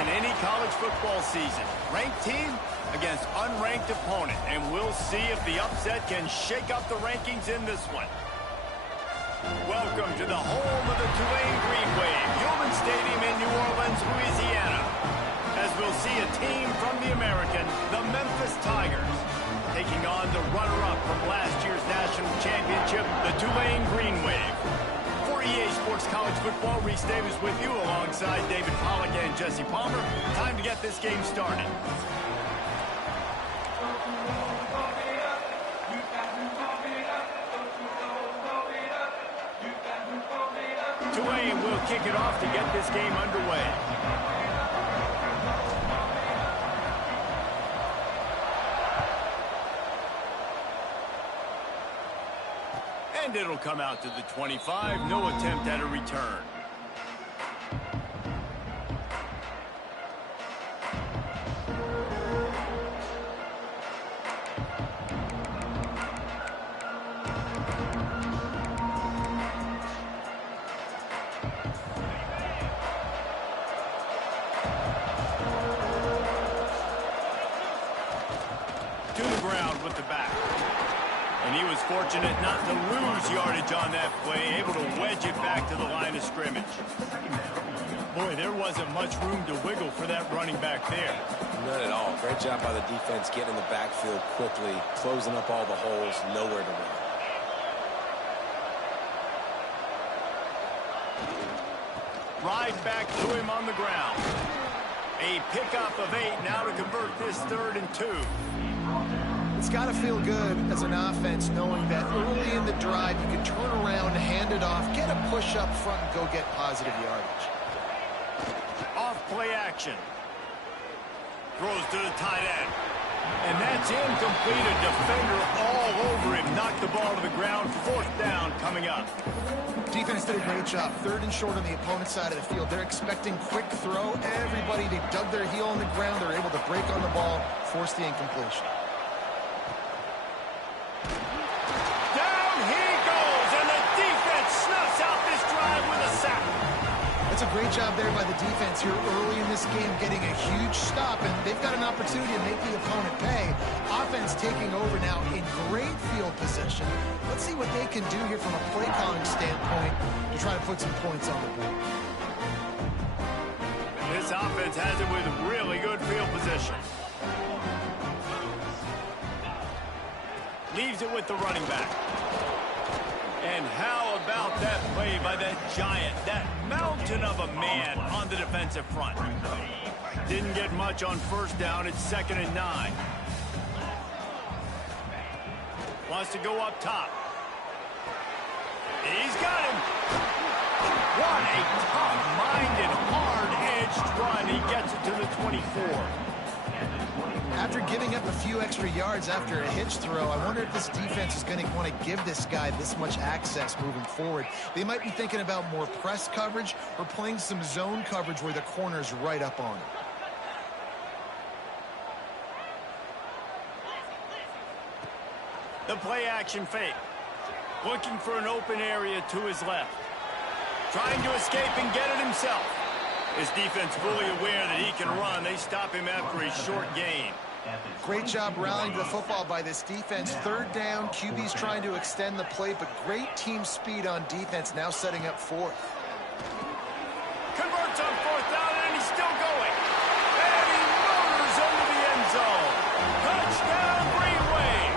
in any college football season. Ranked team against unranked opponent. And we'll see if the upset can shake up the rankings in this one. Welcome to the home of the Tulane Green Wave, Human Stadium in New Orleans, Louisiana. As we'll see a team from the American, the Memphis Tigers, taking on the runner-up from last year's national championship, the Tulane Green Wave. For EA Sports College Football, Reese Davis with you alongside David Pollack and Jesse Palmer. Time to get this game started. Tulane will kick it off to get this game underway. And it'll come out to the 25. No attempt at a return. To the ground with the back. And he was fortunate not to lose yardage on that play, able to wedge it back to the line of scrimmage. Boy, there wasn't much room to wiggle for that running back there. None at all. Great job by the defense getting in the backfield quickly, closing up all the holes, nowhere to run. Right back to him on the ground. A pickup of 8 now to convert this 3rd and 2. It's got to feel good as an offense knowing that early in the drive you can turn around, hand it off, get a push up front, and go get positive yardage. Off play action. Throws to the tight end. And that's incomplete. A defender all over him. Knocked the ball to the ground. 4th down coming up. Defense did a great job. 3rd and short on the opponent's side of the field. They're expecting quick throw. Everybody, they dug their heel on the ground. They're able to break on the ball, force the incompletion. That's a great job there by the defense here early in this game, getting a huge stop, and they've got an opportunity to make the opponent pay. Offense taking over now in great field position. Let's see what they can do here from a play calling standpoint to try to put some points on the board. This offense has it with really good field position. Leaves it with the running back. And how about that play by that giant, that mountain of a man on the defensive front? Didn't get much on 1st down. It's 2nd and 9. Wants to go up top. He's got him. What a tough-minded, hard-edged run. He gets it to the 24. After giving up a few extra yards after a hitch throw, I wonder if this defense is going to want to give this guy this much access moving forward. They might be thinking about more press coverage or playing some zone coverage where the corner's right up on him. The play action fake. Looking for an open area to his left. Trying to escape and get it himself. His defense fully aware that he can run. They stop him after a short gain. Great job rallying to the football by this defense. 3rd down, QB's trying to extend the play, but great team speed on defense, now setting up 4th. Converts on 4th down, and he's still going. And he motors into the end zone. Touchdown, Green Wave.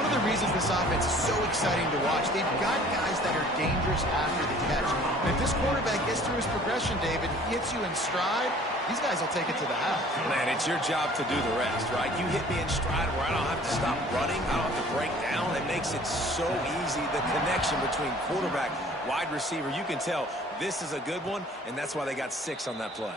One of the reasons this offense is so exciting to watch, they've got guys that are dangerous after the catch. And if this quarterback gets through his progression, David, hits you in stride, these guys will take it to the house. Man, it's your job to do the rest, right? You hit me in stride where I don't have to stop running. I don't have to break down. It makes it so easy. The connection between quarterback, wide receiver, you can tell this is a good one, and that's why they got 6 on that play.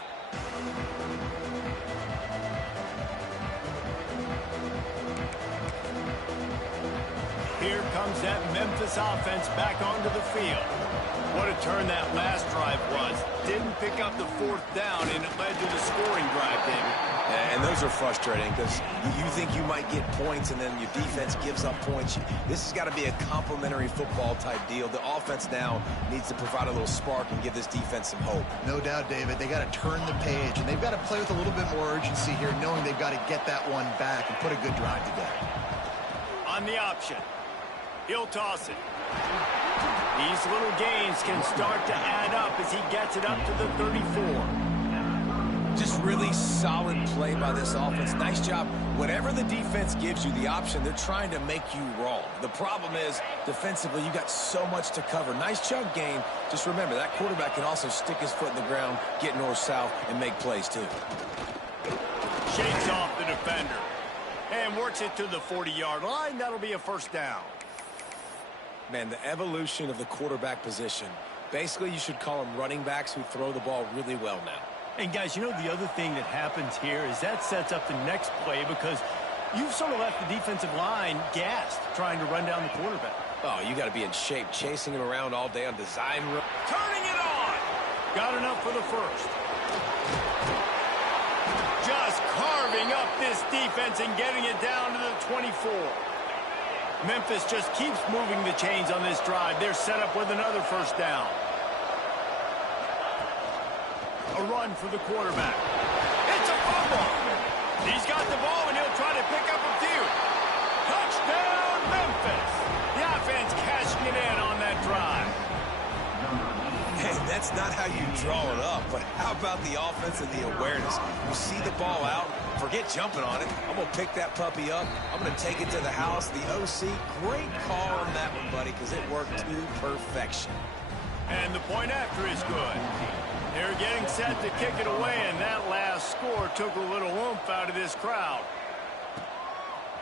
Here comes that Memphis offense back onto the field. What a turn that last drive was. Didn't pick up the 4th down, and it led to the scoring drive, David. And And those are frustrating because you think you might get points and then your defense gives up points. This has got to be a complementary football type deal. The offense now needs to provide a little spark and give this defense some hope. No doubt, David. They got to turn the page, and they've got to play with a little bit more urgency here, knowing they've got to get that one back and put a good drive together. On the option, he'll toss it. These little gains can start to add up as he gets it up to the 34. Just really solid play by this offense. Nice job. Whatever the defense gives you the option, they're trying to make you wrong. The problem is, defensively, you got so much to cover. Nice chunk gain. Just remember, that quarterback can also stick his foot in the ground, get north-south, and make plays too. Shakes off the defender and works it to the 40-yard line. That'll be a first down. Man, the evolution of the quarterback position. Basically, you should call them running backs who throw the ball really well now. And guys, you know the other thing that happens here is that sets up the next play because you've sort of left the defensive line gassed trying to run down the quarterback. Oh, you got to be in shape, chasing him around all day on design. Turning it on. Got enough for the first. Just carving up this defense and getting it down to the 24. Memphis just keeps moving the chains on this drive. They're set up with another first down. A run for the quarterback. It's a fumble. He's got the ball, and he'll try to pick up a few. Touchdown, Memphis. The offense cashing it in on that drive. Hey, that's not how you draw it up, but how about the offense and the awareness? You see the ball out, forget jumping on it. I'm going to pick that puppy up. I'm going to take it to the house. The OC, great call on that one, buddy, because it worked to perfection. And the point after is good. They're getting set to kick it away, and that last score took a little oomph out of this crowd.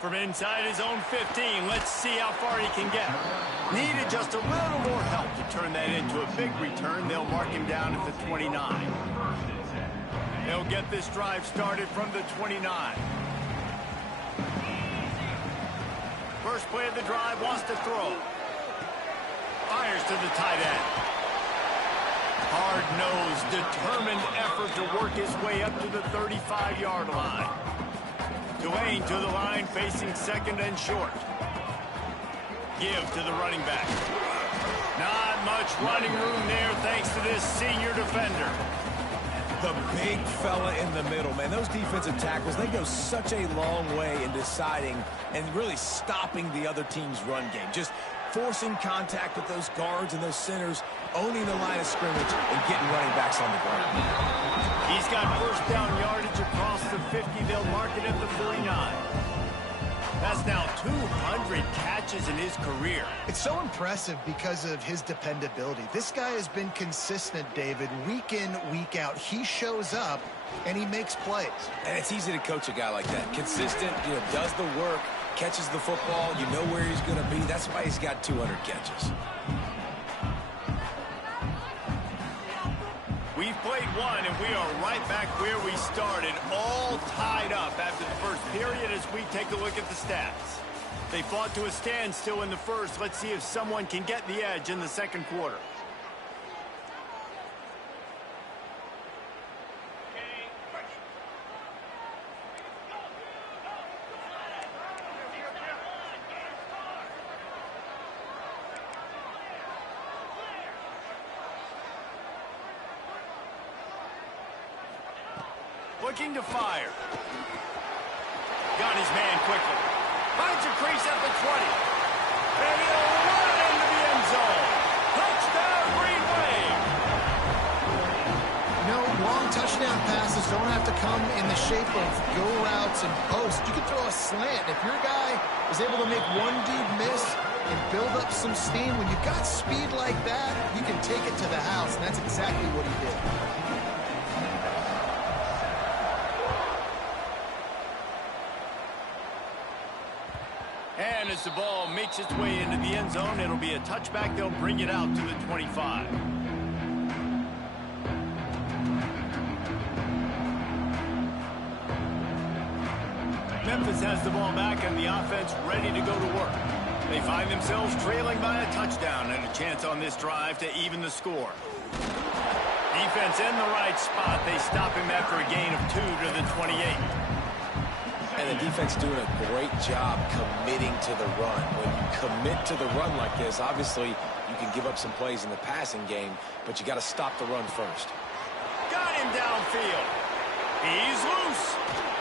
From inside his own 15, let's see how far he can get. Needed just a little more help to turn that into a big return. They'll mark him down at the 29. They'll get this drive started from the 29. First play of the drive, wants to throw. Fires to the tight end. Hard-nosed, determined effort to work his way up to the 35-yard line. Dwayne to the line, facing second and short. Give to the running back. Not much running room there thanks to this senior defender. The big fella in the middle, man. Those defensive tackles, they go such a long way in deciding and really stopping the other team's run game. Just forcing contact with those guards and those centers, owning the line of scrimmage, and getting running backs on the ground. He's got first down yardage across the 50. They'll mark it at the 49. That's now 200 catches in his career. It's so impressive because of his dependability. This guy has been consistent, David, week in, week out. He shows up, and he makes plays. And it's easy to coach a guy like that. Consistent, does the work, catches the football, you know where he's going to be. That's why he's got 200 catches. We've played one, and we are right back where we started, all tied up after the first period as we take a look at the stats. They fought to a standstill in the first. Let's see if someone can get the edge in the second quarter. Looking to fire. Got his man quickly. Finds a crease at the 20. And he'll run it into the end zone. Touchdown, Green Wave. Long touchdown passes don't have to come in the shape of go routes and posts. You can throw a slant. If your guy is able to make one dude miss and build up some steam, when you've got speed like that, you can take it to the house, and that's exactly what he did. And as the ball makes its way into the end zone, it'll be a touchback. They'll bring it out to the 25. Memphis has the ball back and the offense ready to go to work. They find themselves trailing by a touchdown and a chance on this drive to even the score. Defense in the right spot. They stop him after a gain of 2 to the 28. And the defense doing a great job committing to the run. When you commit to the run like this, obviously you can give up some plays in the passing game, but you got to stop the run first. Got him downfield. He's loose.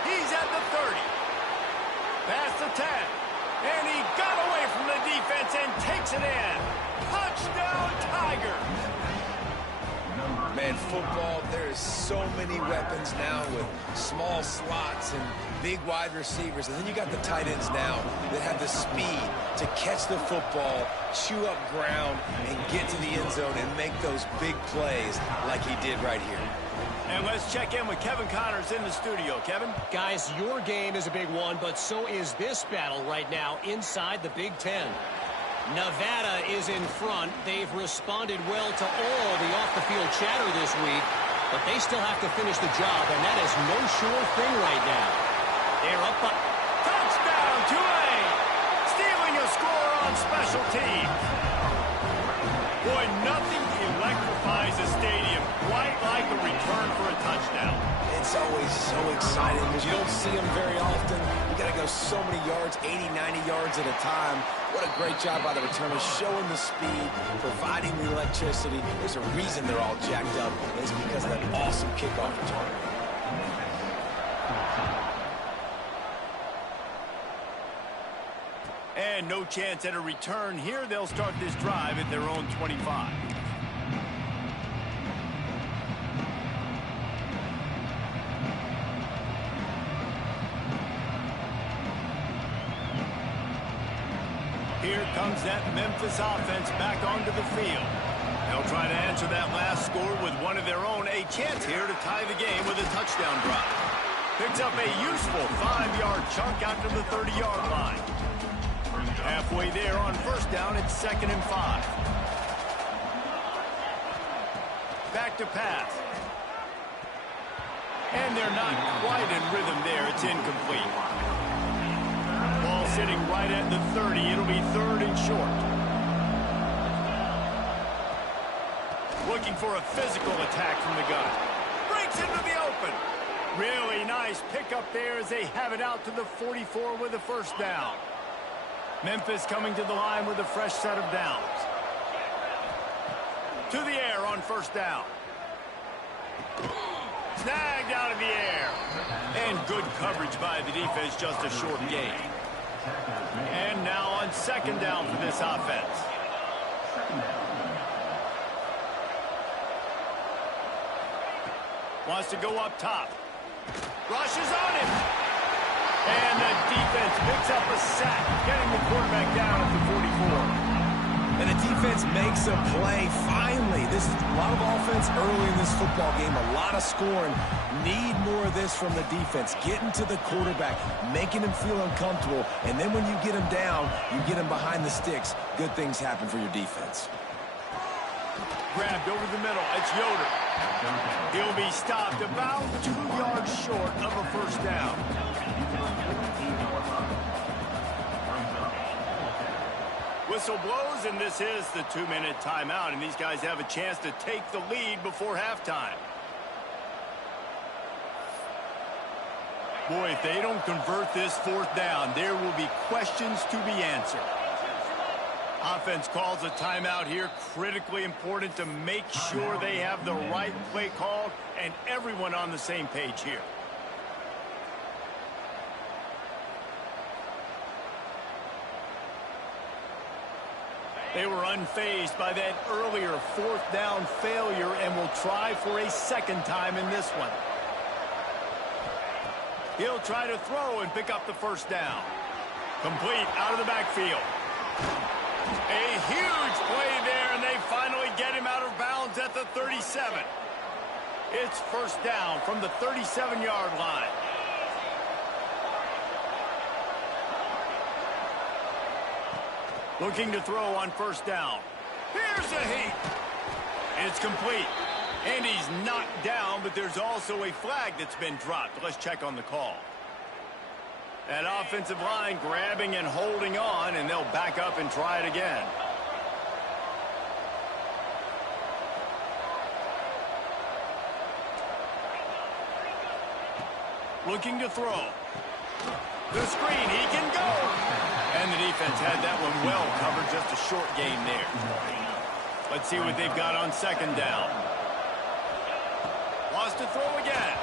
He's at the 30. Past the 10. And he got away from the defense and takes it in. Touchdown, Tigers. Man, football, there's so many weapons now with small slots and big wide receivers. And then you got the tight ends now that have the speed to catch the football, chew up ground, and get to the end zone and make those big plays like he did right here. And let's check in with Kevin Connors in the studio. Kevin? Guys, your game is a big one, but so is this battle right now inside the Big Ten. Nevada is in front. They've responded well to all the off-the-field chatter this week, but they still have to finish the job, and that is no sure thing right now. They're up by... Touchdown, Tulane! Stealing a score on special teams. Boy, nothing electrifies a stadium quite like a return for a touchdown. It's always so exciting because you don't see them very often. You got to go so many yards, 80, 90 yards at a time. What a great job by the returners, showing the speed, providing the electricity. There's a reason they're all jacked up. It's because of that awesome kickoff return. And no chance at a return here. They'll start this drive at their own 25. Here comes that Memphis offense back onto the field. They'll try to answer that last score with one of their own. A chance here to tie the game with a touchdown drive. Picks up a useful 5-yard chunk out to the 30-yard line. Halfway there on first down, it's 2nd and 5. Back to pass. And they're not quite in rhythm there. It's incomplete. Ball sitting right at the 30. It'll be 3rd and short. Looking for a physical attack from the gun. Breaks into the open. Really nice pickup there as they have it out to the 44 with a first down. Memphis coming to the line with a fresh set of downs. To the air on first down. Snagged out of the air. And good coverage by the defense, just a short gain. And now on 2nd down for this offense. Wants to go up top. Rushes on him. And the defense picks up a sack, getting the quarterback down at the 44. And the defense makes a play. Finally, this is a lot of offense early in this football game, a lot of scoring. Need more of this from the defense. Getting to the quarterback, making him feel uncomfortable, and then when you get him down, you get him behind the sticks. Good things happen for your defense. Grabbed over the middle. It's Yoder. He'll be stopped about 2 yards short of a first down. Whistle blows, and this is the 2-minute timeout, and these guys have a chance to take the lead before halftime. Boy, if they don't convert this 4th down, there will be questions to be answered. Offense calls a timeout here. Critically important to make sure they have the right play called and everyone on the same page here. They were unfazed by that earlier 4th down failure and will try for a 2nd time in this one. He'll try to throw and pick up the first down. Complete out of the backfield. A huge play there, and they finally get him out of bounds at the 37. It's first down from the 37-yard line. Looking to throw on first down. Here's a heat. It's complete. And he's knocked down, but there's also a flag that's been dropped. Let's check on the call. That offensive line grabbing and holding on, and they'll back up and try it again. Looking to throw. The screen, he can go. And the defense had that one well covered, just a short gain there. Let's see what they've got on second down. Wants to throw again.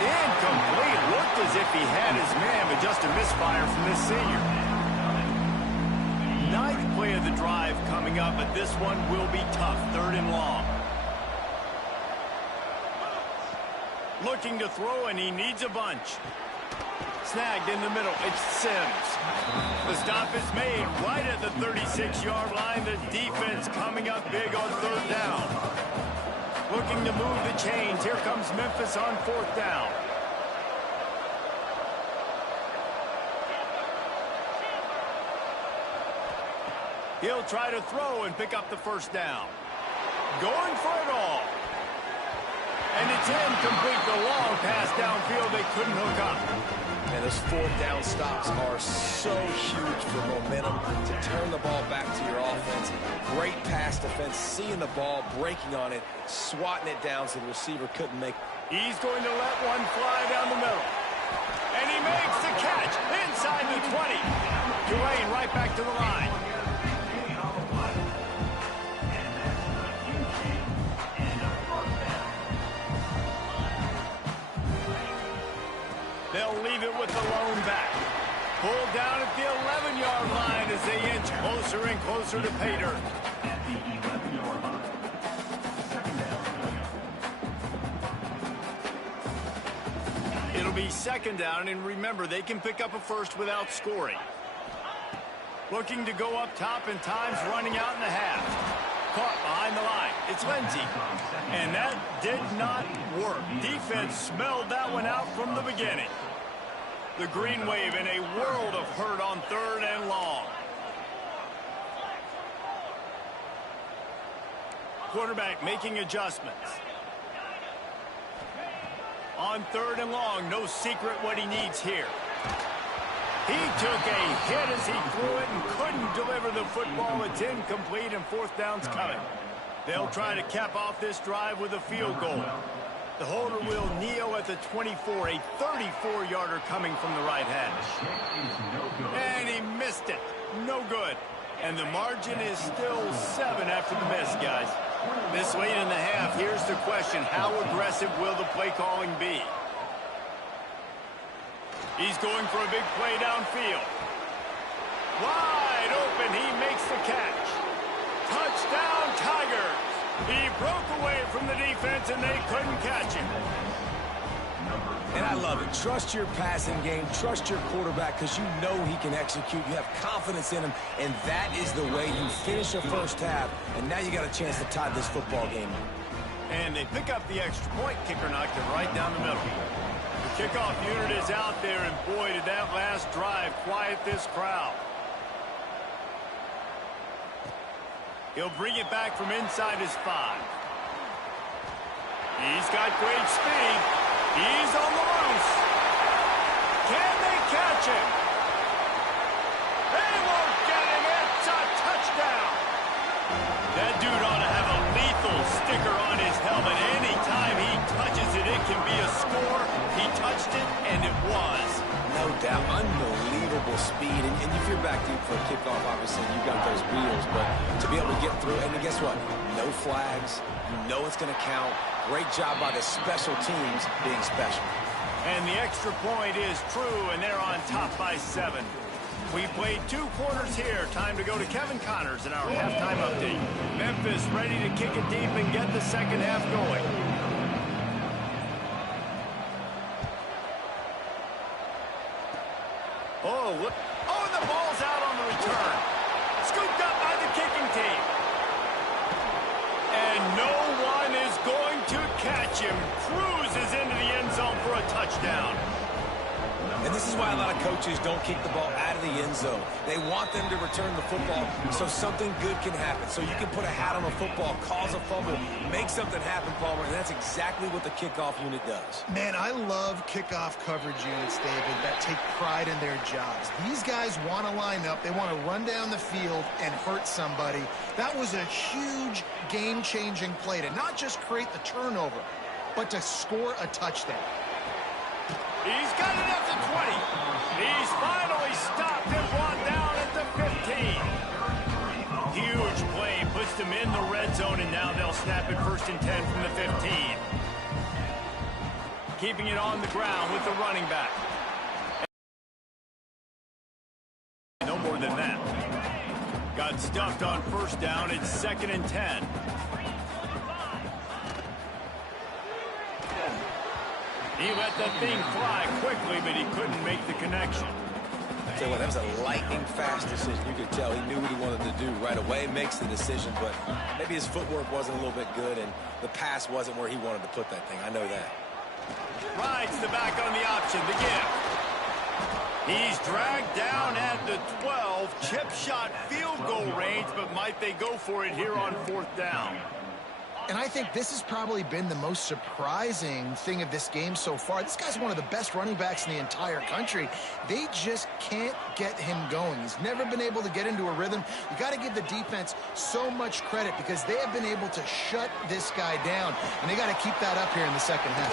Incomplete. Looked as if he had his man, but just a misfire from this senior. Ninth play of the drive coming up, but this one will be tough. 3rd and long. Looking to throw, and he needs a bunch. Snagged in the middle. It's Sims. The stop is made right at the 36-yard line. The defense coming up big on 3rd down. Looking to move the chains. Here comes Memphis on 4th down. He'll try to throw and pick up the 1st down. Going for it all. And it's incomplete. The long pass downfield, they couldn't hook up. And those 4th down stops are so huge for momentum to turn the ball back to your offense. Great pass defense, seeing the ball, breaking on it, swatting it down so the receiver couldn't make. He's going to let one fly down the middle. And he makes the catch inside the 20. Tulane right back to the line. They'll leave it with the lone back. Pulled down at the 11-yard line as they inch closer and closer to pay dirt. It'll be 2nd down, and remember, they can pick up a 1st without scoring. Looking to go up top, and time's running out in the half. Caught behind the line. It's Lindsey. And that did not work. Defense smelled that one out from the beginning. The green wave in a world of hurt on 3rd and long. Quarterback making adjustments. On 3rd and long, no secret what he needs here. He took a hit as he threw it and couldn't deliver the football. It's incomplete, and 4th down's coming. They'll try to cap off this drive with a field goal. The holder will kneel at the 24, a 34-yarder coming from the right hand. And he missed it. No good. And the margin is still 7 after the miss, guys. This late in the half, here's the question. How aggressive will the play calling be? He's going for a big play downfield. Wide open, he makes the catch. Touchdown, Tigers. He broke away from the defense, and they couldn't catch him. And I love it. Trust your passing game. Trust your quarterback, because you know he can execute. You have confidence in him, and that is the way you finish a 1st half. And now you got a chance to tie this football game up. And they pick up the extra point. Kicker knocked it right down the middle. The kickoff unit is out there, and boy, did that last drive quiet this crowd. He'll bring it back from inside his 5. He's got great speed. He's on the loose. Can they catch him? They won't get him. It's a touchdown. That dude ought to have a lethal sticker on his helmet. Anytime he touches it, it can be a score. He touched it, and it was. No doubt. Unbelievable speed. And if you're back deep for a kickoff, obviously, you got those wheels. But to be able to get through, and guess what? No flags. You know it's going to count. Great job by the special teams being special. And the extra point is true, and they're on top by 7. We played 2 quarters here. Time to go to Kevin Connors in our halftime update. Memphis ready to kick it deep and get the 2nd half going. Oh, look. Oh, and the ball's out on the return. Scooped up by the kicking team. And no one is going to catch him. Cruises into the end zone for a touchdown. And this is why a lot of coaches don't kick the ball out of the end zone. They want them to return the football so something good can happen. So you can put a hat on a football, cause a fumble, make something happen, Palmer, and that's exactly what the kickoff unit does. Man, I love kickoff coverage units, David, that take pride in their jobs. These guys want to line up. They want to run down the field and hurt somebody. That was a huge game-changing play to not just create the turnover, but to score a touchdown. He's got it at the 20. He's finally stopped and brought down at the 15. Huge play puts them in the red zone, and now they'll snap it 1st and 10 from the 15. Keeping it on the ground with the running back. No more than that. Got stuffed on 1st down. It's 2nd and 10. He let that thing fly quickly, but he couldn't make the connection. Tell you what, that was a lightning-fast decision. You could tell he knew what he wanted to do right away, makes the decision, but maybe his footwork wasn't a little bit good, and the pass wasn't where he wanted to put that thing. I know that. Rides the back on the option, the give. He's dragged down at the 12. Chip shot field goal range, but might they go for it here on 4th down? And I think this has probably been the most surprising thing of this game so far. This guy's one of the best running backs in the entire country. They just can't get him going. He's never been able to get into a rhythm. You got to give the defense so much credit because they have been able to shut this guy down, and they got to keep that up here in the 2nd half.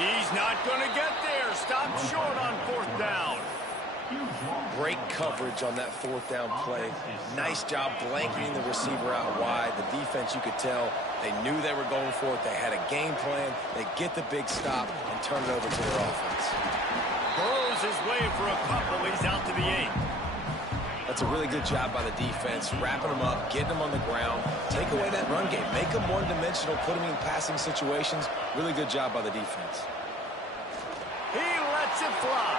He's not going to get there. Stopped short on 4th down. Great coverage on that 4th down play. Nice job blanketing the receiver out wide. The defense, you could tell, they knew they were going for it. They had a game plan. They get the big stop and turn it over to their offense. Burrows is waiting for a couple. He's out to the 8. That's a really good job by the defense, wrapping them up, getting them on the ground. Take away that run game. Make them one-dimensional, put them in passing situations. Really good job by the defense. He lets it fly.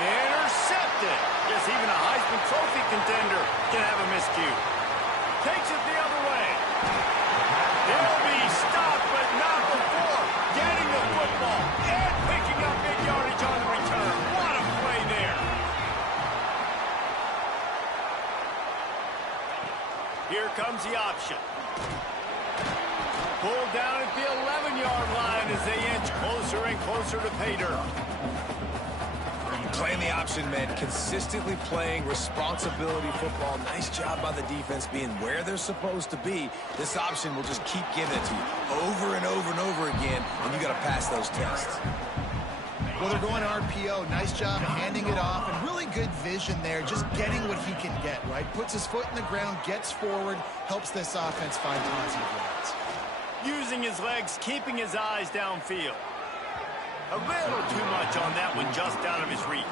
Intercepted. Yes, even a Heisman Trophy contender can have a miscue. Takes it the other way. He'll be stopped, but not before getting the football and picking up big yardage on the return. What a play there. Here comes the option. Pulled down at the 11-yard line as they inch closer and closer to pay dirt. Playing the option, man. Consistently playing responsibility football. Nice job by the defense being where they're supposed to be. This option will just keep giving it to you over and over and over again, and you got to pass those tests. Well, they're going RPO. Nice job handing it off, and really good vision there, just getting what he can get, right? Puts his foot in the ground, gets forward, helps this offense find positive yards. Using his legs, keeping his eyes downfield. A little too much on that one, just out of his reach.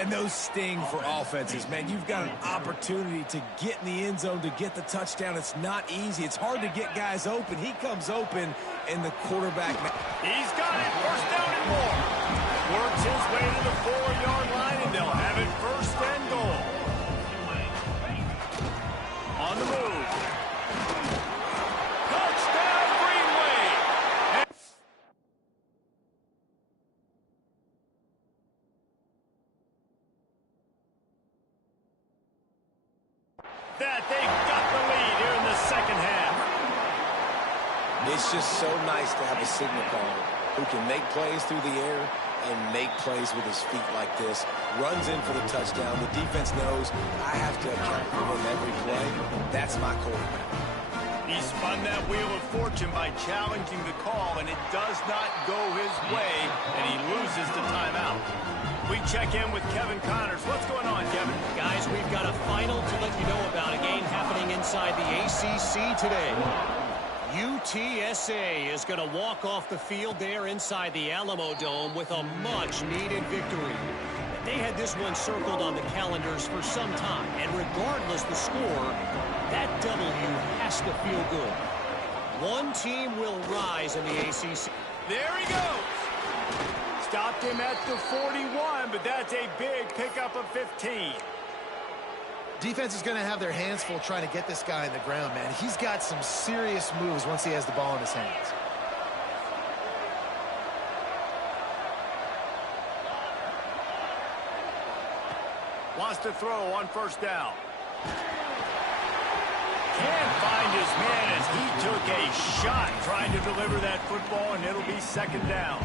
And those sting for offenses, man. You've got an opportunity to get in the end zone, to get the touchdown. It's not easy. It's hard to get guys open. He comes open, and the quarterback... He's got it. 1st down and more. Works his way to the 4-yard line, and they'll have it 1st and goal. On the move. Touchdown, Greenway. That they've got the lead here in the 2nd half. It's just so nice to have a signal caller who can make plays through the air and make plays with his feet like this. Runs in for the touchdown. The defense knows I have to account for him every play. That's my quarterback. He spun that wheel of fortune by challenging the call, and it does not go his way, and he loses the timeout. We check in with Kevin Connors. What's going on, Kevin? Guys, we've got a final to let you know about, a game happening inside the ACC today. UTSA is going to walk off the field there inside the Alamo Dome with a much-needed victory. They had this one circled on the calendars for some time, and regardless the score, that W has to feel good. One team will rise in the ACC. There he goes. Stopped him at the 41, but that's a big pickup of 15. Defense is going to have their hands full trying to get this guy on the ground, man. He's got some serious moves once he has the ball in his hands. Wants to throw on 1st down. Can't find his man as he took a shot trying to deliver that football, and it'll be 2nd down.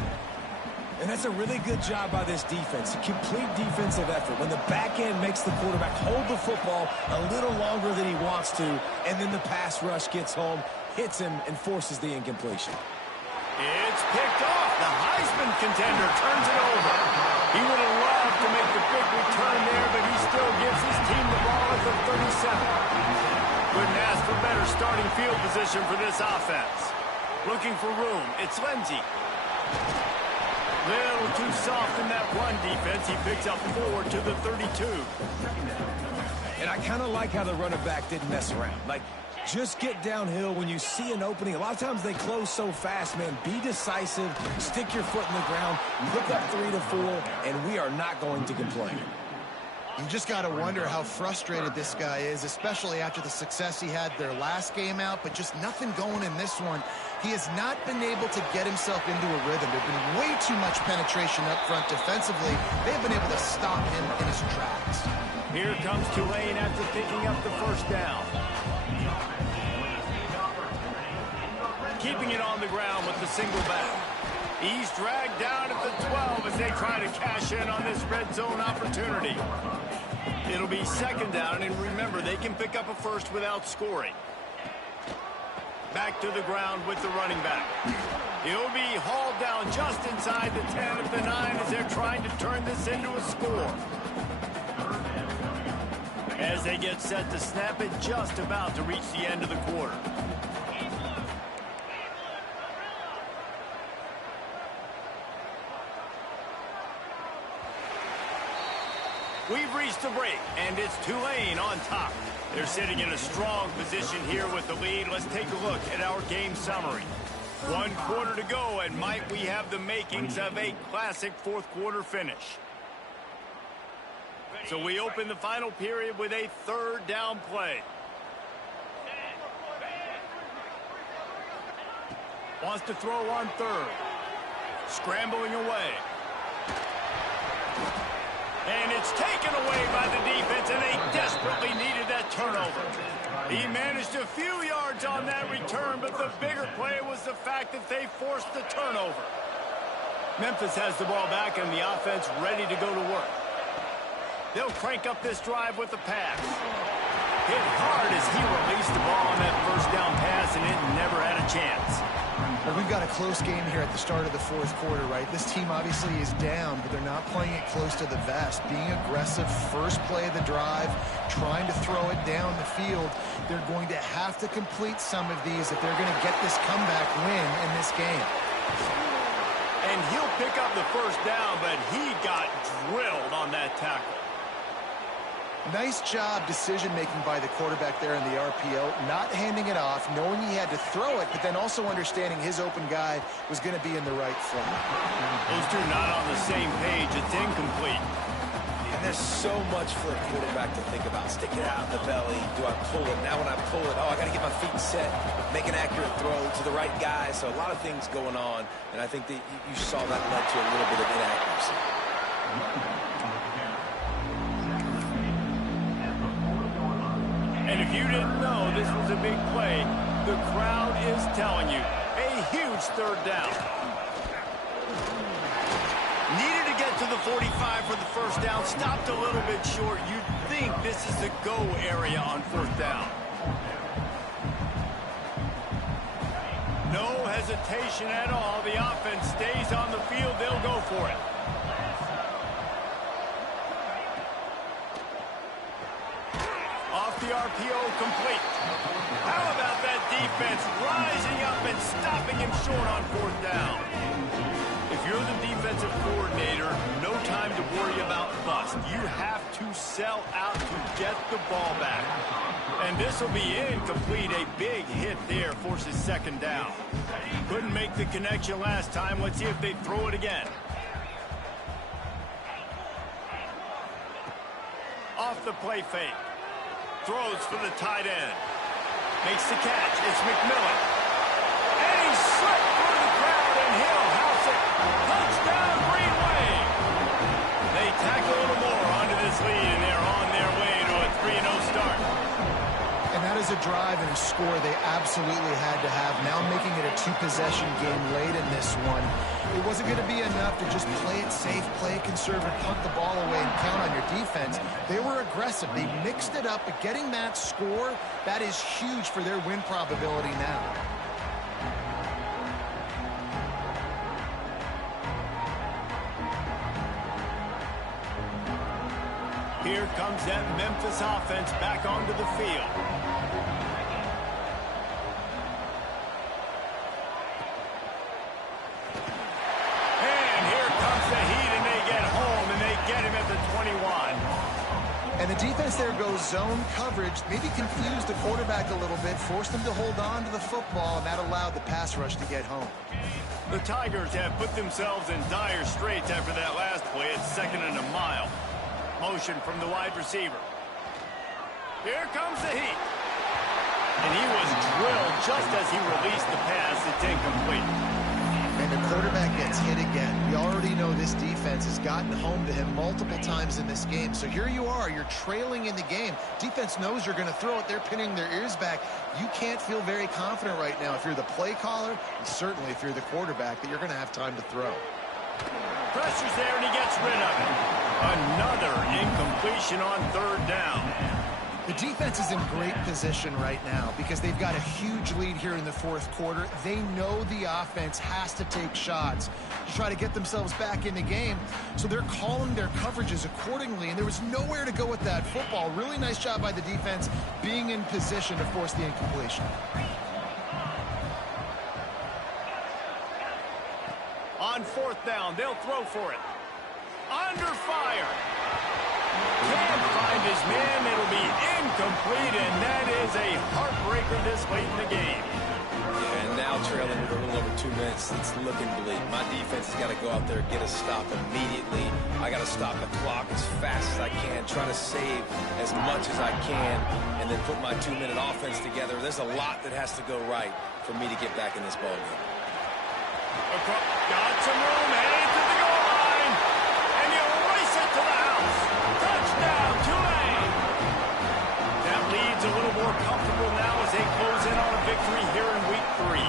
And that's a really good job by this defense. A complete defensive effort. When the back end makes the quarterback hold the football a little longer than he wants to, and then the pass rush gets home, hits him, and forces the incompletion. It's picked off. The Heisman contender turns it over. He would have loved to make the big return there, but he still gives his team the ball at the 37. Couldn't ask for better starting field position for this offense. Looking for room. It's Lindsey. Little too soft in that run defense. He picks up 4 to the 32. And I kind of like how the running back didn't mess around. Like, just get downhill when you see an opening. A lot of times they close so fast, man. Be decisive, stick your foot in the ground, pick up 3 to 4, and we are not going to complain. You just got to wonder how frustrated this guy is, especially after the success he had their last game out, but just nothing going in this one. He has not been able to get himself into a rhythm. There's been way too much penetration up front defensively. They've been able to stop him in his tracks. Here comes Tulane after picking up the first down. Keeping it on the ground with the single back. He's dragged down at the 12 as they try to cash in on this red zone opportunity. It'll be second down, and remember, they can pick up a first without scoring. Back to the ground with the running back. He'll be hauled down just inside the 10 at the 9 as they're trying to turn this into a score. As they get set to snap it, just about to reach the end of the quarter. We've reached the break, and it's Tulane on top. They're sitting in a strong position here with the lead. Let's take a look at our game summary. 1 quarter to go, and might we have the makings of a classic fourth quarter finish. So we open the final period with a third down play. Wants to throw on third. Scrambling away. And it's taken away by the defense, and they desperately needed that turnover. He managed a few yards on that return, but the bigger play was the fact that they forced the turnover. Memphis has the ball back, and the offense ready to go to work. They'll crank up this drive with the pass. Hit hard as he released the ball on that first down pass, and it never had a chance. Well, we've got a close game here at the start of the fourth quarter, right? This team obviously is down, but they're not playing it close to the vest. Being aggressive, first play of the drive, trying to throw it down the field. They're going to have to complete some of these if they're going to get this comeback win in this game. And he'll pick up the first down, but he got drilled on that tackle. Nice job decision-making by the quarterback there in the RPO, not handing it off, knowing he had to throw it, but then also understanding his open guy was going to be in the right front. Those two not on the same page. It's incomplete. And there's so much for a quarterback to think about. Stick it out in the belly. Do I pull it? Now when I pull it, I got to get my feet set, make an accurate throw to the right guy. So a lot of things going on, and I think that you saw that led to a little bit of inaccuracy. And if you didn't know this was a big play, the crowd is telling you. A huge third down. Needed to get to the 45 for the first down. Stopped a little bit short. You'd think this is the go area on fourth down. No hesitation at all. The offense stays on the field. They'll go for it. Off the RPO, complete. How about that defense rising up and stopping him short on fourth down? If you're the defensive coordinator, no time to worry about bust. You have to sell out to get the ball back. And this will be incomplete. A big hit there forces second down. Couldn't make the connection last time. Let's see if they throw it again. Off the play fake. Throws for the tight end. Makes the catch. It's McMillan. And he slipped through the crowd, and he'll house it. Touchdown, Green Wave. They tack a little more onto this lead, and they're on their way to a 3-0 start. And that is a drive and a score they absolutely had to have. Now making it a two-possession game late in this one. It wasn't going to be enough to just play it safe, play it conservative, punt the ball away, and count on your defense. They were aggressive. They mixed it up, but getting that score, that is huge for their win probability now. Here comes that Memphis offense back onto the field. And here comes the Heat, and they get home, and they get him at the 21. And the defense there goes zone coverage, maybe confused the quarterback a little bit, forced him to hold on to the football, and that allowed the pass rush to get home. The Tigers have put themselves in dire straits after that last play at 2nd and a mile. Motion from the wide receiver. Here comes the Heat. And he was drilled just as he released the pass. It's incomplete. And the quarterback gets hit again. We already know this defense has gotten home to him multiple times in this game. So here you are, you're trailing in the game. Defense knows you're going to throw it. They're pinning their ears back. You can't feel very confident right now if you're the play caller, and certainly if you're the quarterback, that you're going to have time to throw. Pressure's there, and he gets rid of it. Another incompletion on 3rd down. The defense is in great position right now because they've got a huge lead here in the 4th quarter. They know the offense has to take shots to try to get themselves back in the game. So they're calling their coverages accordingly, and there was nowhere to go with that football. Really nice job by the defense being in position to force the incompletion. On 4th down, they'll throw for it. Under fire. Can't find his man. It'll be incomplete, and that is a heartbreaker this late in the game. Yeah, and now trailing with a little over 2 minutes, it's looking bleak. My defense has got to go out there and get a stop immediately. I got to stop the clock as fast as I can, try to save as much as I can, and then put my 2-minute offense together. There's a lot that has to go right for me to get back in this ballgame. Got some room, headed to the goal line, and he'll race it to the house. Touchdown, Tulane. That lead's a little more comfortable now as they close in on a victory here in week 3.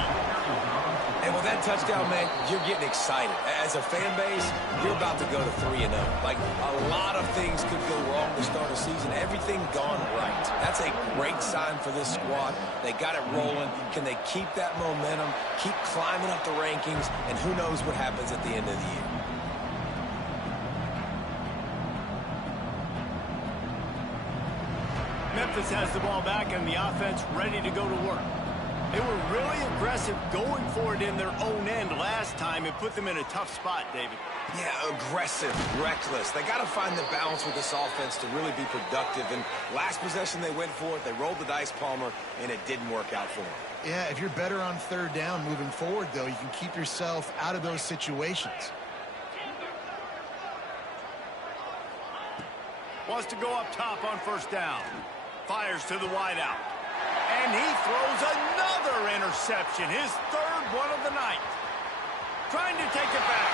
And with that touchdown, man, you're getting excited. As a fan base, you're about to go to 3-0. Like, a lot of things could go wrong to start a season. Everything gone right. That's a great sign for this squad. They got it rolling. Can they keep that momentum, keep climbing up the rankings, and who knows what happens at the end of the year. Memphis has the ball back and the offense ready to go to work. They were really aggressive going for it in their own end last time. It put them in a tough spot, David. Yeah, aggressive, reckless. They got to find the balance with this offense to really be productive. And last possession they went for it. They rolled the dice, Palmer, and it didn't work out for them. Yeah, if you're better on 3rd down moving forward, though, you can keep yourself out of those situations. Wants to go up top on 1st down. Fires to the wideout. And he throws another interception, his 3rd one of the night. Trying to take it back.